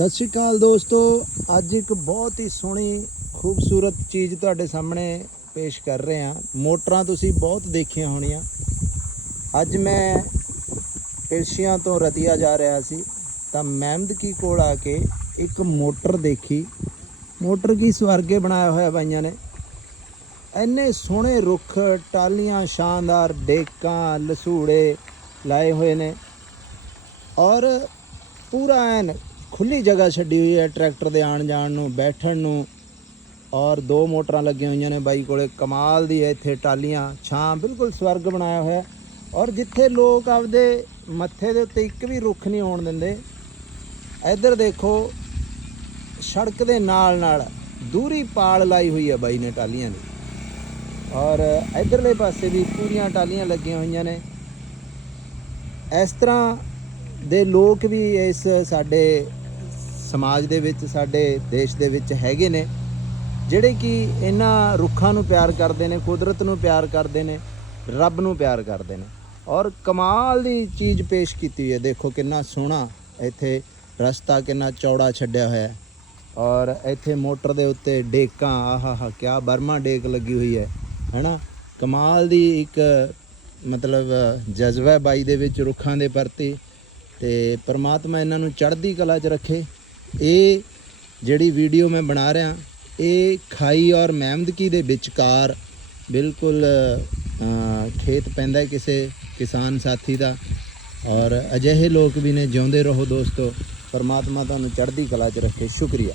ਸਤਿ ਸ਼੍ਰੀ ਅਕਾਲ ਦੋਸਤੋ, ਅੱਜ ਇੱਕ ਬਹੁਤ ਹੀ ਸੋਹਣੀ, ਖੂਬਸੂਰਤ ਚੀਜ਼ ਤੁਹਾਡੇ ਸਾਹਮਣੇ ਪੇਸ਼ ਕਰ ਰਹੇ ਹਾਂ। ਮੋਟਰਾਂ ਤੁਸੀਂ ਬਹੁਤ ਦੇਖੀਆਂ ਹੋਣੀਆਂ। ਅੱਜ ਮੈਂ ਪਿਰਸ਼ੀਆਂ ਤੋਂ ਰਤੀਆ ਜਾ ਰਿਹਾ ਸੀ, ਤਾਂ ਮਹਿਮਦਕੀ ਕੋਲ ਆ ਕੇ ਇੱਕ ਮੋਟਰ ਦੇਖੀ। ਮੋਟਰ ਕੀ ਸਵਰਗੇ ਬਣਾਇਆ ਹੋਇਆ ਬਾਈਆਂ ਨੇ। ਇੰਨੇ ਸੋਹਣੇ ਰੁੱਖ ਟਾਲੀਆਂ ਸ਼ਾਨਦਾਰ, ਡੇਕਾਂ, ਲਸੂੜੇ ਲਾਏ ਹੋਏ ਨੇ। ਔਰ ਪੂਰਾ ਐਨ ਖੁੱਲੀ ਜਗ੍ਹਾ ਛੱਡੀ ਹੋਈ ਹੈ ਟਰੈਕਟਰ ਦੇ ਆਣ ਜਾਣ ਨੂੰ, ਬੈਠਣ ਨੂੰ। ਔਰ ਦੋ ਮੋਟਰਾਂ ਲੱਗੀਆਂ ਹੋਈਆਂ ਨੇ ਬਾਈ ਕੋਲੇ। ਕਮਾਲ ਦੀ ਹੈ ਇੱਥੇ ਟਾਲੀਆਂ। ਛਾਂ ਬਿਲਕੁਲ ਸਵਰਗ ਬਣਾਇਆ ਹੋਇਆ। ਔਰ ਜਿੱਥੇ ਲੋਕ ਆਪਦੇ ਮੱਥੇ ਦੇ ਉੱਤੇ ਇੱਕ ਵੀ ਰੁੱਖ ਨਹੀਂ ਆਉਣ ਦਿੰਦੇ, ਇੱਧਰ ਦੇਖੋ, ਸੜਕ ਦੇ ਨਾਲ ਨਾਲ ਦੂਰੀ ਪਾਲ ਲਾਈ ਹੋਈ ਹੈ ਬਾਈ ਨੇ ਟਾਲੀਆਂ ਦੀ। ਔਰ ਇਧਰਲੇ ਪਾਸੇ ਵੀ ਪੂਰੀਆਂ ਟਾਲੀਆਂ ਲੱਗੀਆਂ ਹੋਈਆਂ ਨੇ। ਇਸ ਤਰ੍ਹਾਂ ਦੇ ਲੋਕ ਵੀ ਇਸ ਸਾਡੇ ਸਮਾਜ ਦੇ ਵਿੱਚ, ਸਾਡੇ ਦੇਸ਼ ਦੇ ਵਿੱਚ ਹੈਗੇ ਨੇ, ਜਿਹੜੇ ਕਿ ਇਹਨਾਂ ਰੁੱਖਾਂ ਨੂੰ ਪਿਆਰ ਕਰਦੇ ਨੇ, ਕੁਦਰਤ ਨੂੰ ਪਿਆਰ ਕਰਦੇ ਨੇ, ਰੱਬ ਨੂੰ ਪਿਆਰ ਕਰਦੇ ਨੇ। ਔਰ ਕਮਾਲ ਦੀ ਚੀਜ਼ ਪੇਸ਼ ਕੀਤੀ ਹੋਈ ਹੈ। ਦੇਖੋ ਕਿੰਨਾ ਸੋਹਣਾ ਇੱਥੇ ਰਸਤਾ, ਕਿੰਨਾ ਚੌੜਾ ਛੱਡਿਆ ਹੋਇਆ ਹੈ। ਔਰ ਇੱਥੇ ਮੋਟਰ ਦੇ ਉੱਤੇ ਡੇਕਾਂ ਆਹਾਹਾ ਕਿਆ ਬਰਮਾ ਡੇਕ ਲੱਗੀ ਹੋਈ ਹੈ, ਹੈਨਾ? ਕਮਾਲ ਦੀ ਇੱਕ, ਮਤਲਬ, ਜਜ਼ਬਾ ਹੈ ਬਾਈ ਦੇ ਵਿੱਚ ਰੁੱਖਾਂ ਦੇ ਪ੍ਰਤੀ ਤੇ ਪਰਮਾਤਮਾ ਇਹਨਾਂ ਨੂੰ ਚੜ੍ਹਦੀ ਕਲਾ 'ਚ ਰੱਖੇ। ਇਹ ਜਿਹੜੀ ਵੀਡੀਓ ਮੈਂ ਬਣਾ ਰਿਹਾ, ਇਹ ਖਾਈ ਔਰ ਮਹਿਮਦਕੀ ਦੇ ਵਿਚਕਾਰ ਬਿਲਕੁਲ ਖੇਤ ਪੈਂਦਾ ਕਿਸੇ ਕਿਸਾਨ ਸਾਥੀ ਦਾ। ਔਰ ਅਜਿਹੇ ਲੋਕ ਵੀ ਨੇ, ਜਿਉਂਦੇ ਰਹੋ ਦੋਸਤੋ। ਪਰਮਾਤਮਾ ਤੁਹਾਨੂੰ ਚੜ੍ਹਦੀ ਕਲਾ 'ਚ ਰੱਖੇ। ਸ਼ੁਕਰੀਆ।